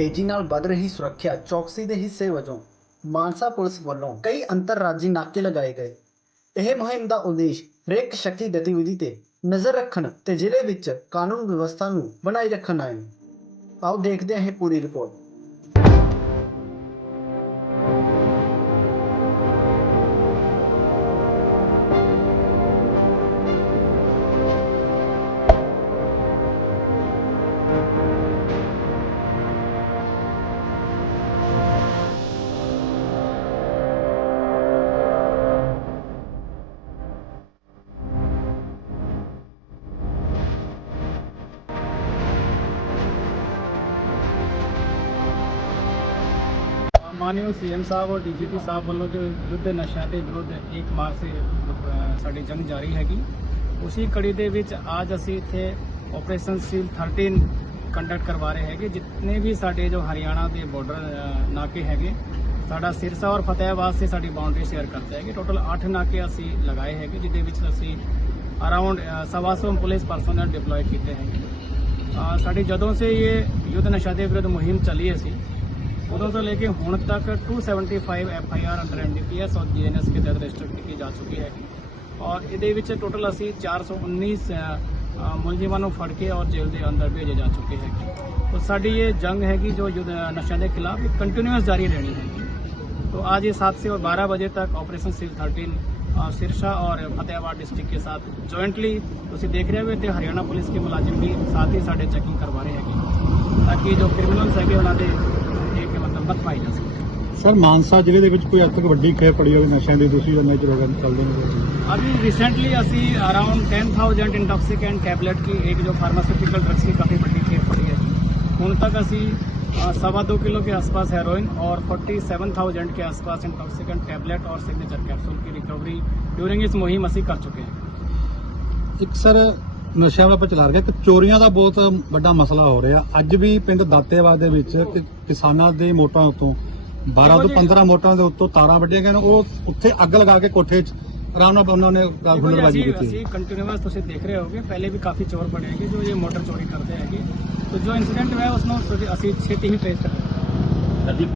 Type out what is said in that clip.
ਤੇਜ਼ੀ ਨਾਲ ਵੱਧ ਰਹੀ ਸੁਰੱਖਿਆ ਚੌਕਸੀ ਦੇ ਹਿੱਸੇ ਵਜੋਂ ਮਾਨਸਾ ਪੁਲਿਸ ਵੱਲੋਂ ਕਈ ਅੰਤਰਰਾਜੀ ਨਾਕੇ ਲਗਾਏ ਗਏ। ਇਹ ਮੁਹਿੰਮ ਦਾ ਉਦੇਸ਼ ਹਰੇਕ ਸ਼ੱਕੀ ਗਤੀਵਿਧੀ ਤੇ ਨਜ਼ਰ ਰੱਖਣ ਤੇ ਜ਼ਿਲ੍ਹੇ ਵਿੱਚ ਕਾਨੂੰਨ ਵਿਵਸਥਾ ਨੂੰ ਬਣਾਈ ਰੱਖਣਾ ਹੈ ਆਓ ਦੇਖਦੇ ਹਾਂ ਇਹ ਪੂਰੀ ਰਿਪੋਰਟ। ਮਾਨਯੋਗ ਸੀਐਮ ਸਾਹਿਬ ਔਰ ਡੀਜੀਪੀ ਸਾਹਿਬ ਵੱਲੋਂ ਜੋ ਯੁੱਧ ਨਸ਼ਾ ਦੇ ਵਿਰੁੱਧ ਇੱਕ ਮਾਰਚ ਸੇ ਸਾਡੀ ਜੰਗ ਜਾਰੀ ਹੈਗੀ। ਉਸੇ ਕੜੀ ਦੇ ਵਿੱਚ ਅੱਜ ਅਸੀਂ ਇੱਥੇ ਆਪਰੇਸ਼ਨ ਸੀਲ 13 ਕੰਡਕਟ ਕਰਵਾ ਰਹੇ ਹੈਗੇ, ਜਿੰਨੇ ਵੀ ਸਾਡੇ ਜੋ ਹਰਿਆਣਾ ਦੇ ਬਾਰਡਰ ਨਾਕੇ ਹੈਗੇ, ਸਾਡਾ ਸਿਰਸਾ ਔਰ ਫਤਿਹਾਬਾਦ ਸੇ ਸਾਡੀ ਬਾਉਂਡਰੀ ਸ਼ੇਅਰ ਕਰਦੇ ਹੈਗੇ। ਟੋਟਲ 8 ਨਾਕੇ ਅਸੀਂ ਲਗਾਏ ਹੈਗੇ, ਜਿਹਦੇ ਵਿੱਚ ਅਸੀਂ ਅਰਾਊਂਡ ਸਵਾ ਸੌ ਪੁਲਿਸ ਪਰਸਨਲ ਡਿਪਲੋਏ ਕੀਤੇ ਹੈਗੇ। ਸਾਡੀ ਜਦੋਂ ਸੇ ਇਹ ਯੁੱਧ ਨਸ਼ਾ ਦੇ ਵਿਰੁੱਧ ਮੁਹਿੰਮ ਚੱਲੀ ਅਸੀਂ ਉਦੋਂ ਤੋਂ ਲੈ ਕੇ ਹੁਣ ਤੱਕ 275 F I R under NDPS ਔਰ ਜੀਐਨਐਸ ਕੇ ਤਹਿਤ ਰਜਿਸਟਰ ਕੀਤੀ ਜਾ ਚੁੱਕੀ ਹੈ ਔਰ ਇਹਦੇ ਵਿੱਚ ਟੋਟਲ ਅਸੀਂ 419 ਅ, ਅ, ਮੁਲਜ਼ਮਾਂ ਨੂੰ ਫੜ ਕੇ ਔਰ ਜੇਲ੍ਹ ਦੇ ਅੰਦਰ ਭੇਜੇ ਜਾ ਚੁੱਕੇ ਹੈਗੇ तो ਸਾਡੀ ਇਹ ਜੰਗ ਹੈਗੀ ਜੋ ਯੁੱਧ ਨਸ਼ਿਆਂ ਦੇ ਖਿਲਾਫ ਇਹ ਕੰਟੀਨਿਊਸ ਜਾਰੀ ਰਹਿਣੀ ਹੈਗੀ तो आज ये सात से और बारह बजे तक ऑपरेशन सील थर्टीन सिरसा और फतेहाबाद डिस्ट्रिक्ट के साथ जॉइंटली ਤੁਸੀਂ ਦੇਖ ਰਹੇ ਹੋ ਤੇ ਹਰਿਆਣਾ ਪੁਲਿਸ ਕੇ ਮੁਲਾਜ਼ਮ ਵੀ ਸਾਥ ਹੀ ਸਾਡੇ ਚੈਕਿੰਗ ਕਰਵਾ ਰਹੇ ਹੈਗੇ ਤਾਂ ਕਿ ਜੋ ਕ੍ਰਿਮੀਨਲਸ ਹੈਗੇ ਉਹਨਾਂ ਦੇ ਇੱਕ ਮਤਲਬ ਬਤ ਪਾਈ ਜਾ ਸਕੇ ਸਰ ਮਾਨਸਾ ਜ਼ਿਲ੍ਹੇ ਦੇ ਵਿੱਚ ਕੋਈ ਅੱਜ ਤੱਕ ਵੱਡੀ ਖੇਪ ਪੜੀ ਹੋਵੇ ਨਸ਼ਿਆਂ ਦੀ ਦੂਸਰੀ ਜੰਨੇ ਚ ਰੋਗਨ ਚੱਲਦੇ ਨੇ अभी रिसेंटली ਅਸੀਂ अराउंड 10000 इंटॉक्सिकेंट टैबलेट की एक जो फार्मास्यूटिकल ड्रग्स की काफ़ी बड़ी खेप पड़ी है ਹੁਣ तक ਅਸੀਂ अ, सवा दो किलो के आसपास हेरोइन और 47,000 के आसपास इंटॉक्सिकेंट टैबलेट और सिग्नेचर कैप्सूल की रिकवरी ड्यूरिंग इस मुहिम ਅਸੀਂ ਕਰ ਚੁੱਕੇ ਹਾਂ ਇੱਕ ਸਰ ਨਸ਼ਿਆਂ ਦਾ ਆਪਾਂ ਚਲਾ ਰਿਹਾ ਕਿ ਚੋਰੀਆਂ ਦਾ ਬਹੁਤ ਵੱਡਾ ਮਸਲਾ ਹੋ ਰਿਹਾ ਅੱਜ ਵੀ ਪਿੰਡ ਦਾਤੇਵਾਦ ਦੇ ਵਿੱਚ ਕਿ ਕਿਸਾਨਾਂ ਦੇ ਮੋਟਰਾਂ ਉੱਤੋਂ 12 ਤੋਂ 15 ਮੋਟਰਾਂ ਦੇ ਉੱਤੋਂ ਤਾਰਾਂ ਵੱਡੀਆਂ ਗਈਆਂ ਨੇ ਉਹ ਉੱਥੇ ਅੱਗ ਲਗਾ ਕੇ ਕੋਠੇ 'ਚ ਆਰਾਮ ਨਾਲ ਉਹਨਾਂ ਨੇ ਦੇਖੋ ਜੀ, ਗੁੰਡਾਬਾਜ਼ੀ ਅਸੀਂ ਕੀਤੀ ਅਸੀਂ ਕੰਟੀਨਿਊਸ ਤੁਸੀਂ ਦੇਖ ਰਹੇ ਹੋਗੇ ਪਹਿਲੇ ਵੀ ਕਾਫੀ ਚੋਰ ਬਣੇ ਹੈਗੇ ਜੋ ਇਹ ਮੋਟਰ ਚੋਰੀ ਕਰਦੇ ਹੈਗੇ तो जो इंसिडेंट हुआ है उसमें तो ਅਸੀਂ ਛੇਤੀ ਹੀ ਟ੍ਰੇਸ ਕਰ